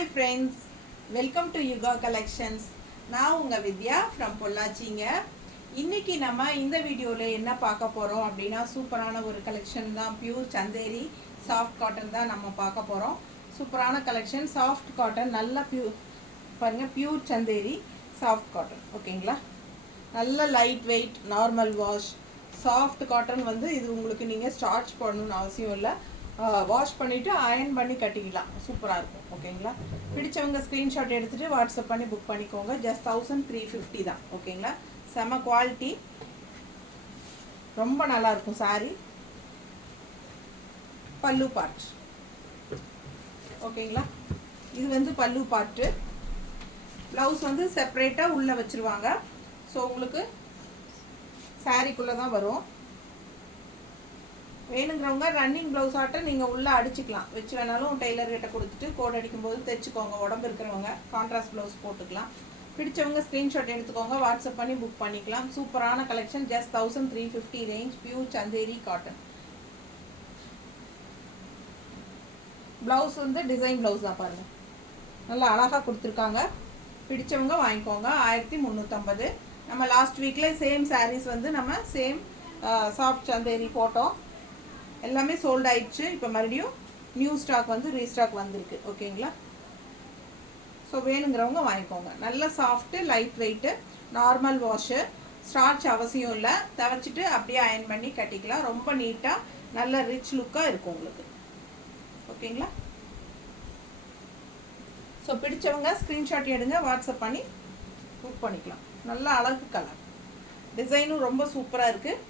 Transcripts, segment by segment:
Hi friends welcome to Yuga collections நான் உங்கள் வித்யா from பொள்ளாச்சிங்க. இன்னைக்கு நம்ம இந்த வீடியோவில் என்ன பார்க்க போகிறோம் அப்படின்னா சூப்பரான ஒரு கலெக்ஷன் தான். பியூர் சந்தேரி சாஃப்ட் காட்டன் தான் நம்ம பார்க்க போகிறோம் சூப்பரான கலெக்ஷன் சாஃப்ட் காட்டன் நல்ல பியூர் பாருங்கள் பியூர் சந்தேரி சாஃப்ட் காட்டன் ஓகேங்களா நல்ல light weight normal wash soft cotton வந்து இது உங்களுக்கு நீங்கள் ஸ்டார்ச் பண்ணணும்னு அவசியம் இல்லை. வாஷ் பண்ணிவிட்டு அயன் பண்ணி கட்டிக்கலாம். சூப்பராக இருக்கும். ஓகேங்களா? பிடிச்சவங்க ஸ்க்ரீன்ஷாட் எடுத்துகிட்டு வாட்ஸ்அப் பண்ணி புக் பண்ணிக்கோங்க. ஜஸ்ட் தௌசண்ட் த்ரீ ஃபிஃப்டி தான். ஓகேங்களா? செம குவாலிட்டி ரொம்ப நல்லா இருக்கும் சாரி பல்லு பார்ட் ஓகேங்களா? இது வந்து பல்லு பார்ட்டு ப்ளவுஸ் வந்து செப்பரேட்டாக உள்ளே வச்சுருவாங்க. ஸோ உங்களுக்கு சாரீக்குள்ளே தான் வரும். வேணுங்கிறவங்க ரன்னிங் ப்ளவுஸ் ஆட்டை நீங்கள் உள்ளே அடிச்சுக்கலாம். வச்சு வேணாலும் டெய்லர் கிட்ட கொடுத்துட்டு கோட் அடிக்கும்போது தைச்சிக்கோங்க. உடம்பு இருக்கிறவங்க கான்ட்ராஸ்ட் ப்ளவுஸ் போட்டுக்கலாம். பிடிச்சவங்க ஸ்க்ரீன்ஷாட் எடுத்துக்கோங்க. வாட்ஸ்அப் பண்ணி புக் பண்ணிக்கலாம். சூப்பரான collection just thousand three fifty range pure Chanderi cotton blouse வந்து டிசைன் ப்ளவுஸ் தான் பாருங்கள் நல்லா அழகாக கொடுத்துருக்காங்க. பிடிச்சவங்க வாங்கிக்கோங்க. ஆயிரத்தி முந்நூற்றம்பது நம்ம லாஸ்ட் வீக்கில் சேம் சாரீஸ் வந்து நம்ம சேம் சாஃப்ட் சந்தேரி போட்டோம் எல்லாமே சோல்ட் ஆயிடுச்சு. இப்போ மறுபடியும் நியூ ஸ்டாக் வந்து ரீஸ்டாக் வந்திருக்கு. ஓகேங்களா? ஸோ வேணுங்கிறவங்க வாங்கிக்கோங்க. நல்ல soft light weight normal wash starch அவசியம் இல்லை. தவச்சிட்டு அப்படியே அயன் பண்ணி கட்டிக்கலாம். ரொம்ப நீட்டாக நல்ல ரிச் லுக்காக இருக்கும் உங்களுக்கு. ஓகேங்களா? ஸோ பிடிச்சவங்க ஸ்க்ரீன்ஷாட் எடுங்க. வாட்ஸ்அப் பண்ணி புக் பண்ணிக்கலாம். நல்ல அழகு கலர் டிசைனும் ரொம்ப சூப்பராக இருக்குது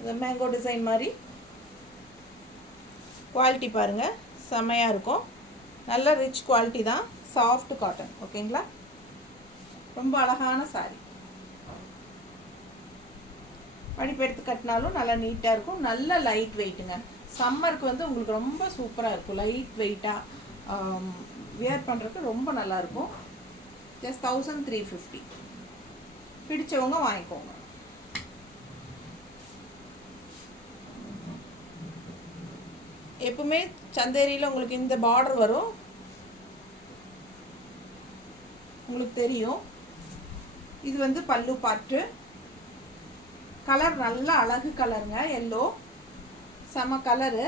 இந்த மேங்கோ டிசைன் மாதிரி. குவாலிட்டி பாருங்கள் செம்மையாக இருக்கும். நல்ல ரிச் குவாலிட்டி தான். சாஃப்ட் காட்டன் ஓகேங்களா? ரொம்ப அழகான சாரி படிப்பெடுத்து கட்டினாலும் நல்லா நீட்டாக இருக்கும். நல்ல லைட் வெயிட்டுங்க சம்மருக்கு வந்து உங்களுக்கு ரொம்ப சூப்பராக இருக்கும். லைட் வெயிட்டாக வியர் பண்ணுறதுக்கு ரொம்ப நல்லாயிருக்கும் ஜஸ்ட் தௌசண்ட் த்ரீ ஃபிஃப்டி பிடிச்சவங்க வாங்கிக்கோங்க. எப்பவுமே சந்தேரியில் உங்களுக்கு இந்த பார்டர் வரும். உங்களுக்கு தெரியும். இது வந்து பல்லு பாட்டு கலர் நல்ல அழகு கலருங்க எல்லோ செம கலரு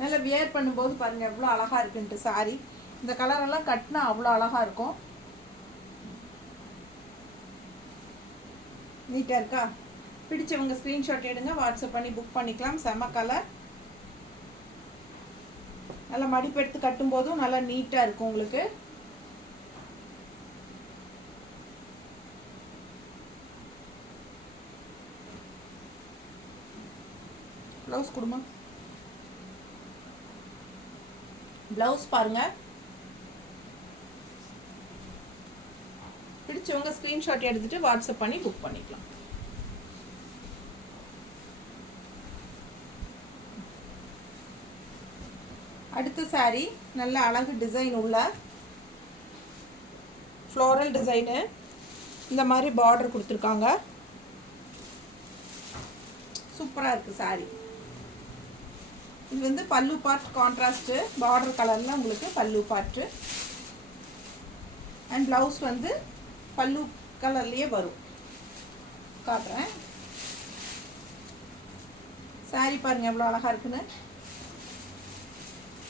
நல்லா வியர் பண்ணும்போது பாருங்கள் எவ்வளோ அழகாக இருக்குன்ட்டு சாரி இந்த கலரெல்லாம் கட்டினா அவ்வளோ அழகாக இருக்கும். நீட்டாக இருக்கா? பிடிச்சவங்க ஸ்க்ரீன்ஷாட் எடுங்க வாட்ஸ்அப் பண்ணி புக் பண்ணிக்கலாம். செம கலர் நல்லா மடிப்பு எடுத்து கட்டும்போதும் நல்லா நீட்டாக இருக்கும் உங்களுக்கு. ப்ளவுஸ் கொடுமா? ப்ளவுஸ் பாருங்க. பிடிச்சவங்க ஸ்க்ரீன்ஷாட் எடுத்துட்டு வாட்ஸ்அப் பண்ணி புக் பண்ணிக்கலாம் அடுத்த சாரீ நல்ல அழகு டிசைன் உள்ள ஃப்ளோரல் டிசைனு இந்த மாதிரி பார்டர் கொடுத்துருக்காங்க. சூப்பராக இருக்குது சாரீ இது வந்து பல்லு பார்ட் கான்ட்ராஸ்ட்டு பார்டர் கலரில் உங்களுக்கு பல்லு பார்ட்டு அண்ட் ப்ளவுஸ் வந்து பல்லு கலர்லேயே வரும். காட்டுறேன். சாரீ பாருங்கள் எவ்வளோ அழகாக இருக்குன்னு.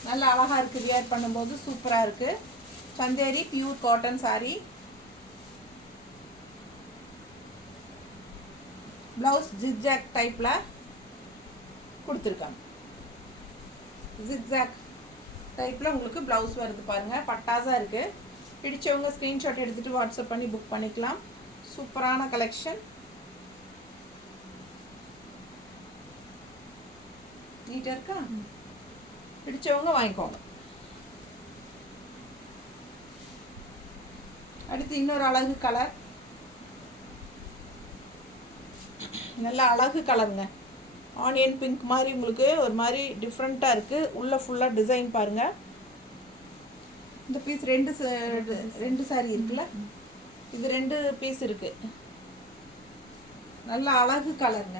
நல்லா அழகாக இருக்குது வியர் பண்ணும்போது சூப்பராக இருக்குது Chanderi pure cotton sari blouse zigzag டைப்பில் கொடுத்துருக்காங்க. ஜிக்ஜாக் டைப்பில் உங்களுக்கு ப்ளவுஸ் வருது பாருங்கள் பட்டாஸாக இருக்குது பிடிச்சவங்க ஸ்க்ரீன்ஷாட் எடுத்துகிட்டு வாட்ஸ்அப் பண்ணி புக் பண்ணிக்கலாம். சூப்பரான கலெக்ஷன் நீட்டாக இருக்கா? பிடிச்சவங்க வாங்கிக்கோங்க அடுத்து இன்னொரு அழகு கலர் நல்ல அழகு கலருங்க ஆனியன் பிங்க் மாதிரி உங்களுக்கு ஒரு மாதிரி டிஃப்ரெண்ட்டாக இருக்குது உள்ளே ஃபுல்லாக டிசைன் பாருங்கள் இந்த பீஸ் ரெண்டு ரெண்டு சாரி இருக்குல்ல? இது ரெண்டு பீஸ் இருக்குது நல்ல அழகு கலருங்க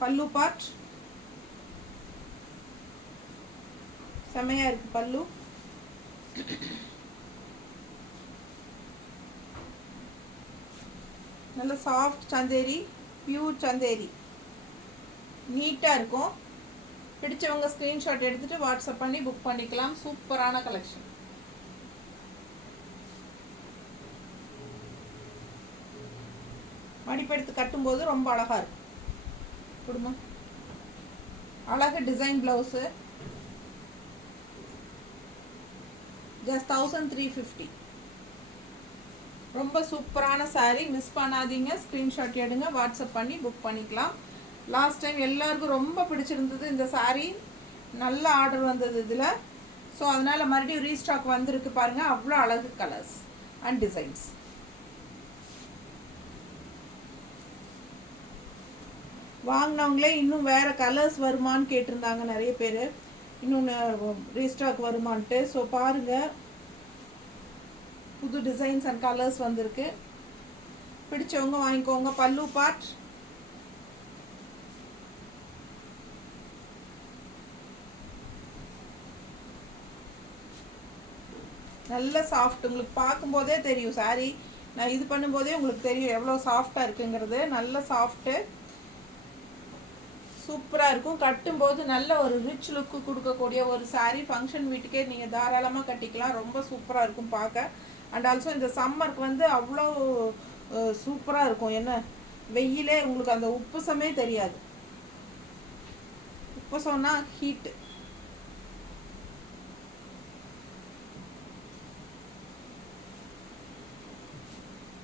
பல்லு பார்ட் செம்மையாக இருக்குது பல்லு. நல்ல சாஃப்ட் சந்தேரி பியூர் சந்தேரி. நீட்டாக இருக்கும். பிடிச்சவங்க ஸ்க்ரீன்ஷாட் எடுத்துகிட்டு வாட்ஸ்அப் பண்ணி புக் பண்ணிக்கலாம். சூப்பரான கலெக்ஷன் மடிப்பெடுத்து கட்டும்போது ரொம்ப அழகாக இருக்கும். குடும்பம். அழகு design blouse just thousand three fifty ரொம்ப சூப்பரான சாரீ மிஸ் பண்ணாதீங்க. ஸ்க்ரீன்ஷாட் எடுங்க. வாட்ஸ்அப் பண்ணி புக் பண்ணிக்கலாம். லாஸ்ட் டைம் எல்லாருக்கும் ரொம்ப பிடிச்சிருந்தது இந்த சாரீ நல்ல ஆர்டர் வந்தது இதில். ஸோ அதனால் மறுபடியும் ரீஸ்டாக் வந்திருக்கு பாருங்கள் அவ்வளோ அழகு கலர்ஸ் அண்ட் டிசைன்ஸ் வாங்கினவங்களே இன்னும் வேறு கலர்ஸ் வருமான்னு கேட்டிருந்தாங்க நிறைய பேர். இன்னொன்று ரீஸ்டாக் வருமான்ட்டு. ஸோ பாருங்கள் புது டிசைன்ஸ் அண்ட் கலர்ஸ் வந்திருக்கு. பிடிச்சவங்க வாங்கிக்கோங்க. பல்லு பார்ட் நல்ல சாஃப்ட் உங்களுக்கு பார்க்கும்போதே தெரியும். சாரி நான் இது பண்ணும்போதே உங்களுக்கு தெரியும் எவ்வளோ சாஃப்டாக இருக்குங்கிறது. நல்ல சாஃப்ட்டு சூப்பராக இருக்கும். கட்டும்போது நல்ல ஒரு ரிச் லுக்கு கொடுக்கக்கூடிய ஒரு சாரீ ஃபங்க்ஷன் வீட்டுக்கே நீங்கள் தாராளமாக கட்டிக்கலாம். ரொம்ப சூப்பராக இருக்கும் பார்க்க. அண்ட் ஆல்சோ இந்த சம்மருக்கு வந்து அவ்வளோ சூப்பராக இருக்கும். என்ன? வெயிலே உங்களுக்கு அந்த உப்புசமே தெரியாது. உப்புசம்னா ஹீட்டு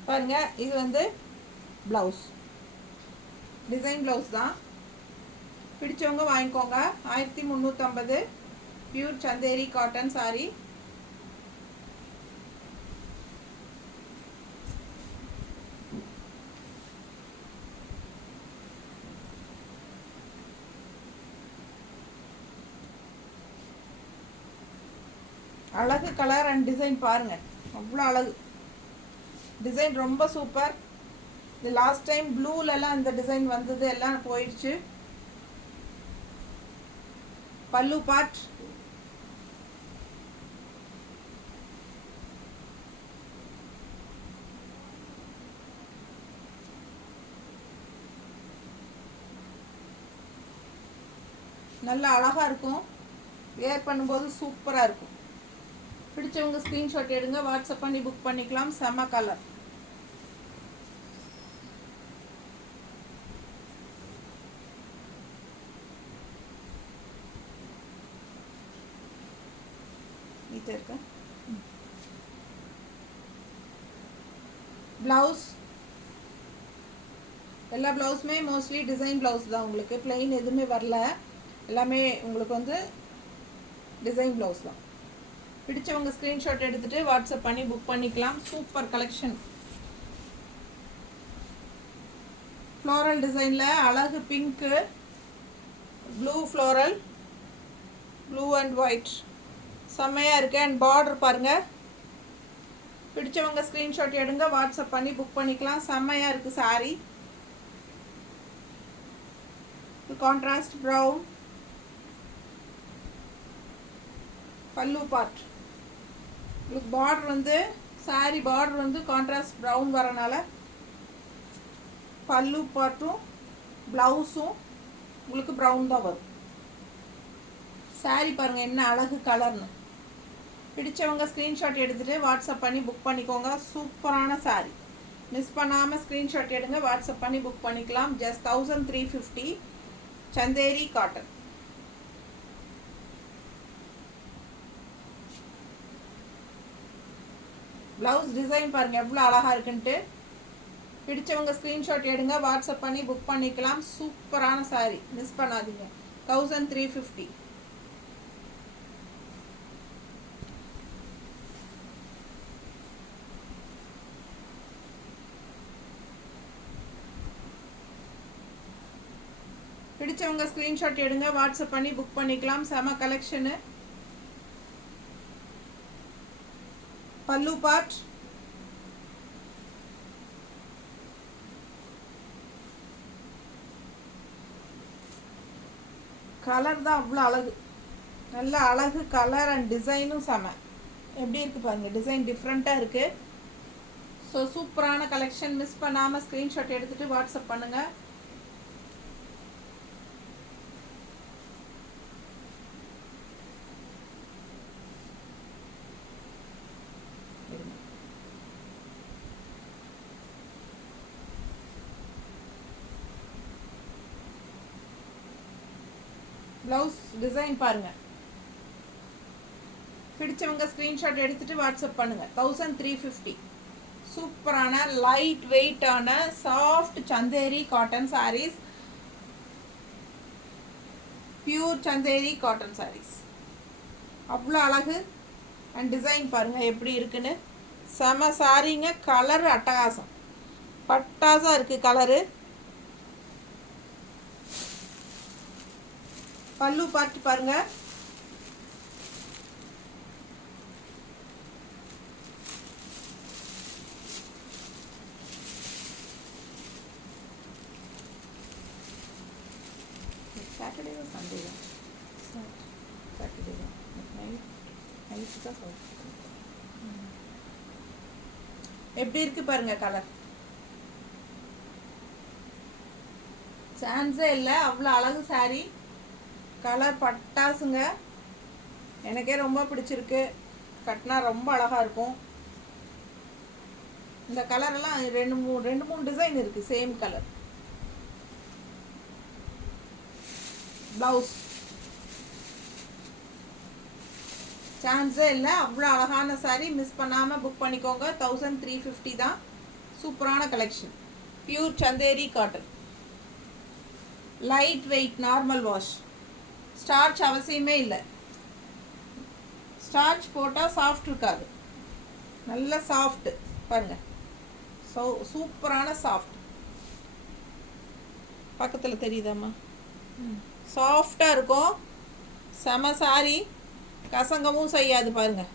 பாருங்க இது வந்து ப்ளவுஸ் டிசைன் ப்ளவுஸ் தான். பிடிச்சவங்க வாங்கிக்கோங்க. ஆயிரத்தி முந்நூற்றம்பது பியூர் சந்தேரி காட்டன் சாரி அழகு கலர் அண்ட் டிசைன் பாருங்க. அவ்வளோ அழகு. டிசைன் ரொம்ப சூப்பர் இது லாஸ்ட் டைம் ப்ளூலலாம் இந்த டிசைன் வந்தது எல்லாம் போயிடுச்சு. பல்லு பாட் நல்லா அழகாக இருக்கும். வேர் பண்ணும்போது சூப்பராக இருக்கும். பிடிச்சவங்க ஸ்க்ரீன்ஷாட் எடுங்க. வாட்ஸ்அப் பண்ணி புக் பண்ணிக்கலாம். செம்ம கலர் நீட்டாக இருக்கேன். ப்ளவுஸ் எல்லா ப்ளவுஸுமே மோஸ்ட்லி டிசைன் ப்ளவுஸ் தான் உங்களுக்கு. பிளெயின் எதுவுமே வரல. எல்லாமே உங்களுக்கு வந்து டிசைன் ப்ளவுஸ் தான். பிடிச்சவங்க ஸ்க்ரீன்ஷாட் எடுத்துகிட்டு வாட்ஸ்அப் பண்ணி புக் பண்ணிக்கலாம். சூப்பர் கலெக்ஷன் ஃப்ளோரல் டிசைனில் அழகு pink blue floral blue and white செம்மையாக இருக்குது அண்ட் பார்டர் பாருங்கள் பிடிச்சவங்க ஸ்க்ரீன்ஷாட் எடுங்க. வாட்ஸ்அப் பண்ணி புக் பண்ணிக்கலாம். செம்மையாக இருக்குது சாரீ கான்ட்ராஸ்ட் ப்ரௌன் பல்லு பார்ட் உங்களுக்கு பார்டர் வந்து சாரி பார்டர் வந்து கான்ட்ராஸ்ட் ப்ரௌன் வரனால பல்லு பார்ட்டும் ப்ளவுஸும் உங்களுக்கு ப்ரௌன் தான் வரும். சாரி பாருங்கள் என்ன அழகு கலர்னு பிடிச்சவங்க ஸ்க்ரீன்ஷாட் எடுத்துகிட்டு வாட்ஸ்அப் பண்ணி புக் பண்ணிக்கோங்க. சூப்பரான சாரி மிஸ் பண்ணாமல் ஸ்க்ரீன்ஷாட் எடுங்க. வாட்ஸ்அப் பண்ணி புக் பண்ணிக்கலாம். Just thousand three fifty Chanderi cotton blouse design பாருங்கள் எவ்வளோ அழகாக இருக்குன்ட்டு. பிடிச்சவங்க ஸ்க்ரீன்ஷாட் எடுங்க. வாட்ஸ்அப் பண்ணி புக் பண்ணிக்கலாம். சூப்பரான சாரீ மிஸ் பண்ணாதீங்க. தௌசண்ட் த்ரீ ஃபிஃப்டி பிடிச்சவங்க ஸ்க்ரீன்ஷாட் எடுங்க வாட்ஸ்அப் பண்ணி புக் பண்ணிக்கலாம். செம கலெக்ஷனு பல்லு பாட் கலர் தான் அவ்வளோ அழகு. நல்ல அழகு கலர் அண்ட் டிசைனும் செம. எப்படி இருக்குது பாருங்கள் டிசைன் டிஃப்ரெண்ட்டாக இருக்குது ஸோ சூப்பரான கலெக்ஷன் மிஸ் பண்ணாமல் ஸ்க்ரீன்ஷாட் எடுத்துகிட்டு வாட்ஸ்அப் பண்ணுங்கள் ப்ளவுஸ் டிசைன் பாருங்கள் பிடிச்சவங்க ஸ்க்ரீன்ஷாட் எடுத்துகிட்டு வாட்ஸ்அப் பண்ணுங்கள் தௌசண்ட் த்ரீ ஃபிஃப்டி சூப்பரான லைட் வெயிட்டான soft Chanderi cotton saris pure Chanderi cotton saris அவ்வளோ அழகு. அண்ட் டிசைன் பாருங்கள் எப்படி இருக்குன்னு. செம சாரீங்க கலர் அட்டகாசம். பட்டாசாக இருக்குது கலரு பல்லு பார்த்து பாருங்க. Saturday Sunday Saturday night night தான் எப்படி இருக்கு பாருங்க கலர் சான்ஸே இல்லை அவ்வளோ அழகு சாரீ கலர் பட்டாசுங்க. எனக்கே ரொம்ப பிடிச்சிருக்கு. கட்டினா ரொம்ப அழகாக இருக்கும். இந்த கலரெல்லாம் ரெண்டு மூணு ரெண்டு மூணு டிசைன் இருக்குது சேம் கலர். ப்ளவுஸ். சான்ஸே இல்லை. அவ்வளோ அழகான சாரீ மிஸ் பண்ணாமல் புக் பண்ணிக்கோங்க. தௌசண்ட் த்ரீ ஃபிஃப்டி தான். சூப்பரான collection pure Chanderi cotton light weight normal wash starch அவசியமே இல்லை. ஸ்டார்ச் போட்டால் சாஃப்ட் இருக்காது. நல்ல சாஃப்ட் பாருங்கள் ஸோ சூப்பரான சாஃப்ட் பக்கத்தில் தெரியுதாம்மா? சாஃப்டாக இருக்கும். செம சாரி கசங்கவும் செய்யாது பாருங்கள்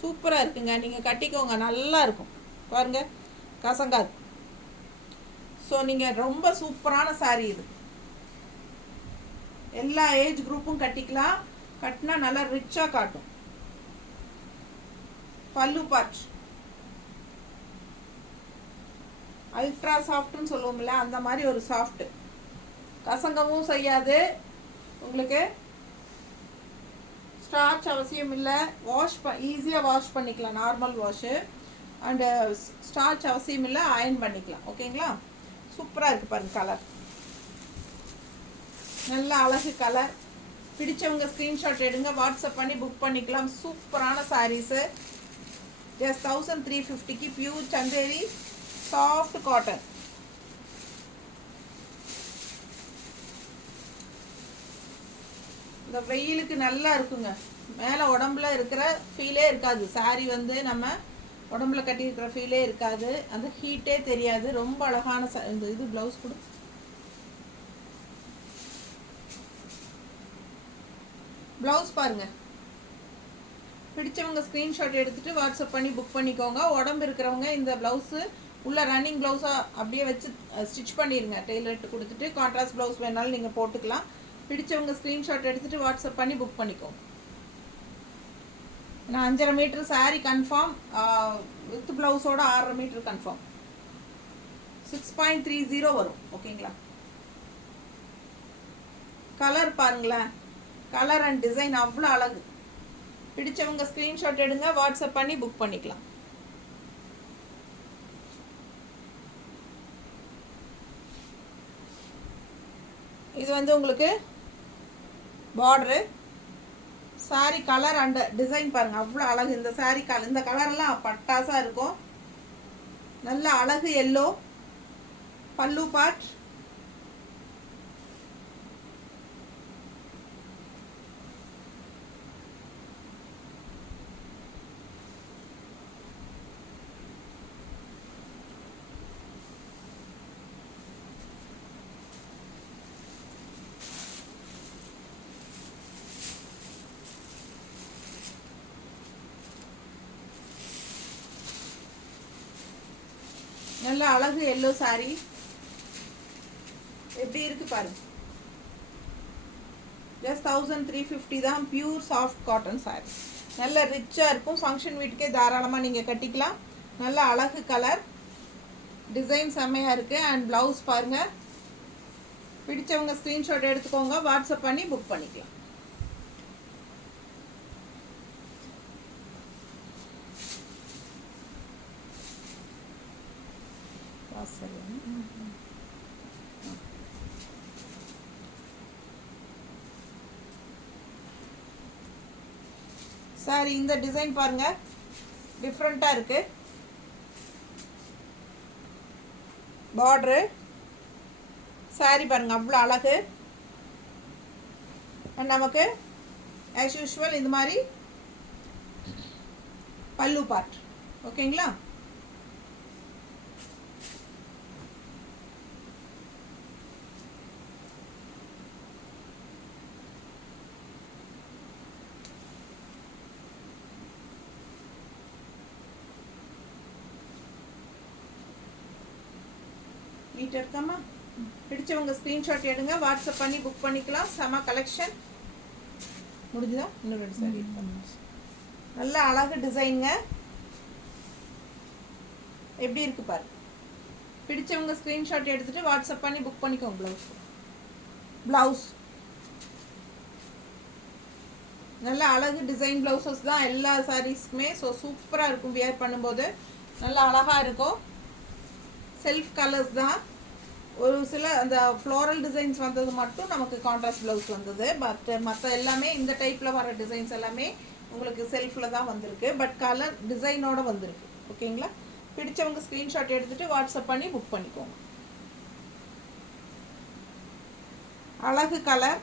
சூப்பராக இருக்குங்க. நீங்கள் கட்டிக்கோங்க நல்லா இருக்கும். பாருங்கள் கசங்காது. ஸோ நீங்கள் ரொம்ப சூப்பரான சாரி இது. எல்லா ஏஜ் குரூப்பும் கட்டிக்கலாம். கட்டினா நல்லா ரிச்சாக காட்டும். பல்லு பாட் அல்ட்ரா சாஃப்ட்னு சொல்லுவோம்ல அந்த மாதிரி ஒரு சாஃப்ட் கசங்கவும் செய்யாது. உங்களுக்கு ஸ்டார்ச் அவசியம் இல்லை. வாஷ் ப ஈஸியாக வாஷ் பண்ணிக்கலாம். நார்மல் வாஷு அண்டு ஸ்டார்ச் அவசியம் இல்லை அயன் பண்ணிக்கலாம். ஓகேங்களா சூப்பராக இருக்குது பாருங்கள் கலர் நல்ல அழகு கலர் பிடிச்சவங்க ஸ்க்ரீன்ஷாட் எடுங்க வாட்ஸ்அப் பண்ணி புக் பண்ணிக்கலாம். சூப்பரான சாரீஸு ஜஸ்ட் தௌசண்ட் த்ரீ ஃபிஃப்டிக்கு பியூர் சந்தேரி சாஃப்ட் காட்டன் இந்த வெயிலுக்கு நல்லா இருக்குங்க. மேலே உடம்புல இருக்கிற ஃபீலே இருக்காது. சாரி வந்து நம்ம உடம்புல கட்டியிருக்கிற ஃபீலே இருக்காது. அந்த ஹீட்டே தெரியாது. ரொம்ப அழகான ச இந்த இது ப்ளவுஸ் கூட ப்ளவுஸ் பாருங்கள் பிடிச்சவங்க ஸ்க்ரீன்ஷாட் எடுத்துகிட்டு வாட்ஸ்அப் பண்ணி புக் பண்ணிக்கோங்க. உடம்பு இருக்கிறவங்க இந்த ப்ளவுஸு உள்ளே ரன்னிங் ப்ளவுஸாக அப்படியே வச்சு ஸ்டிச் பண்ணிடுங்க டெய்லர்ட்டு கொடுத்துட்டு கான்ட்ராஸ்ட் ப்ளவுஸ் வேணாலும் நீங்கள் போட்டுக்கலாம். பிடிச்சவங்க ஸ்க்ரீன்ஷாட் எடுத்துகிட்டு வாட்ஸ்அப் பண்ணி புக் பண்ணிக்கோங்க. நான் அஞ்சரை மீட்ரு சாரீ கன்ஃபார்ம் வித் ப்ளவுஸோட ஆறரை metre confirm six point three zero வரும். ஓகேங்களா கலர் பாருங்களேன். கலர் அண்ட் டிசைன் அவ்வளோ அழகு. பிடிச்சவங்க ஸ்க்ரீன்ஷாட் எடுங்க வாட்ஸ்அப் பண்ணி புக் பண்ணிக்கலாம். இது வந்து உங்களுக்கு border saree colour and design பாருங்கள் அவ்வளோ அழகு. இந்த சாரி கலர் இந்த கலரெல்லாம் பட்டாசாக இருக்கும். நல்ல அழகு எல்லோ பல்லு பாட் நல்ல அழகு எல்லோ சாரி எப்படி இருக்கு பாருங்க ஜஸ்ட் தௌசண்ட் த்ரீ ஃபிஃப்டி தான் பியூர் சாஃப்ட் காட்டன் சாரி நல்ல ரிச்சாக இருக்கும். ஃபங்க்ஷன் வீட்டுக்கே தாராளமாக நீங்கள் கட்டிக்கலாம். நல்ல அழகு கலர் டிசைன் செம்மையாக இருக்குது அண்ட் ப்ளவுஸ் பாருங்கள் பிடிச்சவங்க ஸ்க்ரீன்ஷாட் எடுத்துக்கோங்க. வாட்ஸ்அப் பண்ணி புக் பண்ணிக்கலாம். வாசல் சாரி இந்த டிசைன் பாருங்க. டிஃப்ரெண்ட்டாக இருக்கு. பார்டரு. சாரி பாருங்க அவ்வளோ அழகு. நமக்கு ஆஸ் யூஷுவல் இந்த மாதிரி பல்லு பார்ட் ஓகேங்களா? நீட் இருக்காமா பிடிச்சவங்க ஸ்க்ரீன்ஷாட் எடுங்க வாட்ஸ்அப் பண்ணி புக் பண்ணிக்கலாம். செம கலெக்ஷன் முடிஞ்சுதா? இன்னும் ரெண்டு சாரி நல்ல அழகு டிசைனுங்க எப்படி இருக்கு பாரு. பிடிச்சவங்க ஸ்க்ரீன்ஷாட் எடுத்துட்டு வாட்ஸ்அப் பண்ணி புக் பண்ணிக்கோங்க ப்ளவுஸ் ப்ளவுஸ் நல்ல அழகு டிசைன் ப்ளவுசஸ் தான் எல்லா சாரீஸ்க்குமே ஸோ சூப்பராக இருக்கும் வியர் பண்ணும்போது. நல்ல அழகாக இருக்கும். செல்ஃப் கலர்ஸ் தான். ஒரு சில அந்த ஃப்ளோரல் டிசைன்ஸ் வந்தது மட்டும் நமக்கு கான்ட்ராஸ்ட் ப்ளவுஸ் வந்தது. பட் மற்ற எல்லாமே இந்த டைப்பில் வர டிசைன்ஸ் எல்லாமே உங்களுக்கு செல்ஃபில் தான் வந்திருக்கு. பட் கலர் டிசைனோட வந்திருக்கு. ஓகேங்களா பிடிச்சவங்க ஸ்க்ரீன்ஷாட் எடுத்துகிட்டு வாட்ஸ்அப் பண்ணி புக் பண்ணிக்கோங்க. அழகு கலர்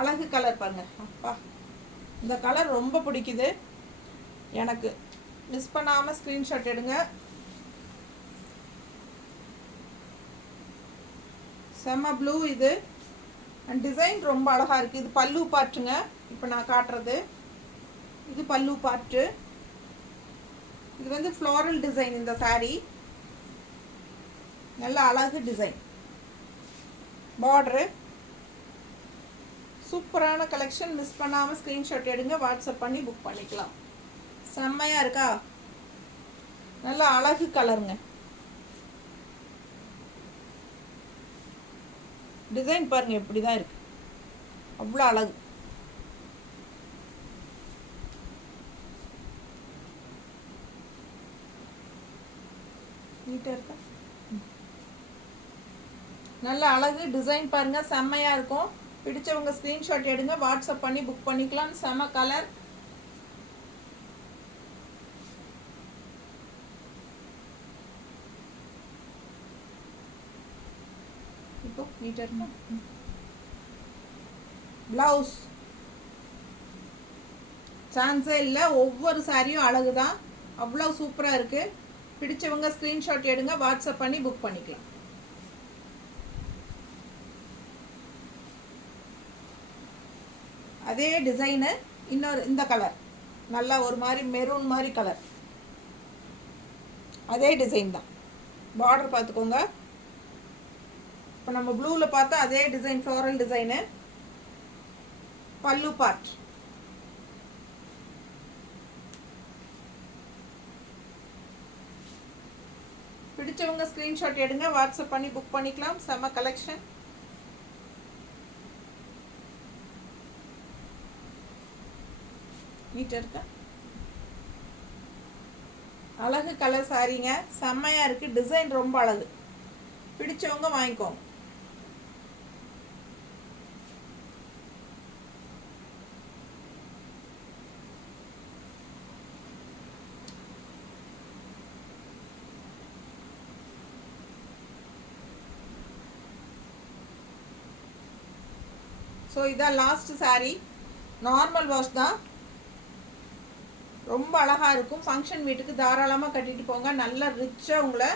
அழகு கலர் பாருங்க. அப்பா. இந்த கலர் ரொம்ப பிடிக்குது. எனக்கு மிஸ் பண்ணாமல் ஸ்க்ரீன்ஷாட் எடுங்க. செம்ம ப்ளூ இது. அண்ட் டிசைன் ரொம்ப அழகாக இருக்குது இது பல்லு பாட்டுங்க. இப்போ நான் காட்டுறது. இது பல்லு பாட்டு. இது வந்து ஃப்ளோரல் டிசைன் இந்த சாரீ நல்ல அழகு டிசைன் பார்டரு சூப்பரான கலெக்ஷன் மிஸ் பண்ணாமல் ஸ்க்ரீன்ஷாட் எடுங்க வாட்ஸ்அப் பண்ணி புக் பண்ணிக்கலாம். செம்மையாக இருக்கா? நல்லா அழகு கலருங்க டிசைன் பாருங்க இப்படி தான் இருக்கு. அவ்வளோ அழகு. நீட்டாக இருக்கா? நல்ல அழகு டிசைன் பாருங்க செம்மையாக இருக்கும். பிடிச்சவங்க ஸ்க்ரீன்ஷாட் எடுங்க வாட்ஸ்அப் பண்ணி புக் பண்ணிக்கலாம் செம கலர் இப்போ நீட்டாக இருக்கா ப்ளவுஸ் சான்ஸே இல்லை ஒவ்வொரு சாரியும் அழகு தான் அவ்வளோ சூப்பராக இருக்குது பிடிச்சவங்க ஸ்க்ரீன்ஷாட் எடுங்க வாட்ஸ்அப் பண்ணி புக் பண்ணிக்கலாம். அதே டிசைனு இன்னொரு இந்த கலர் நல்லா ஒரு மாதிரி மெரூன் மாதிரி கலர் அதே டிசைன் தான். பார்டர் பார்த்துக்கோங்க. இப்போ நம்ம ப்ளூவில் பார்த்தா அதே design floral design pallu part பிடிச்சவங்க ஸ்க்ரீன்ஷாட் எடுங்க. வாட்ஸ்அப் பண்ணி புக் பண்ணிக்கலாம். செம்ம கலெக்ஷன் நீட்டாக இருக்கா? அழகு கலர் சாரீங்க செம்மையாக இருக்குது டிசைன் ரொம்ப அழகு. பிடிச்சவங்க வாங்கிக்கோங்க. ஸோ இதான் லாஸ்ட் சாரி நார்மல் வாஷ் தான். ரொம்ப அழகாக இருக்கும். ஃபங்க்ஷன் வீட்டுக்கு தாராளமாக கட்டிட்டு போங்க. நல்லா ரிச்சாக உங்களை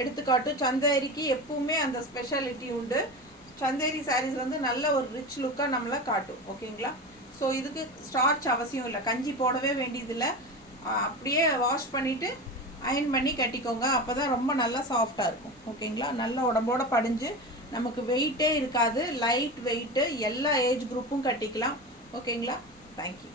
எடுத்துக்காட்டும் சந்தேரிக்கு எப்பவுமே அந்த ஸ்பெஷாலிட்டி உண்டு. சந்தேரி சாரீஸ் வந்து நல்ல ஒரு ரிச் லுக்காக நம்மளை காட்டும். ஓகேங்களா ஸோ இதுக்கு ஸ்டார்ச் அவசியம் இல்லை. கஞ்சி போடவே வேண்டியதில்லை. அப்படியே வாஷ் பண்ணிவிட்டு அயன் பண்ணி கட்டிக்கோங்க. அப்போ தான் ரொம்ப நல்லா சாஃப்டாக இருக்கும். ஓகேங்களா நல்ல உடம்போட படிஞ்சு நமக்கு வெயிட்டே இருக்காது. லைட் வெயிட்டு எல்லா ஏஜ் குரூப்பும் கட்டிக்கலாம். ஓகேங்களா தேங்க்யூ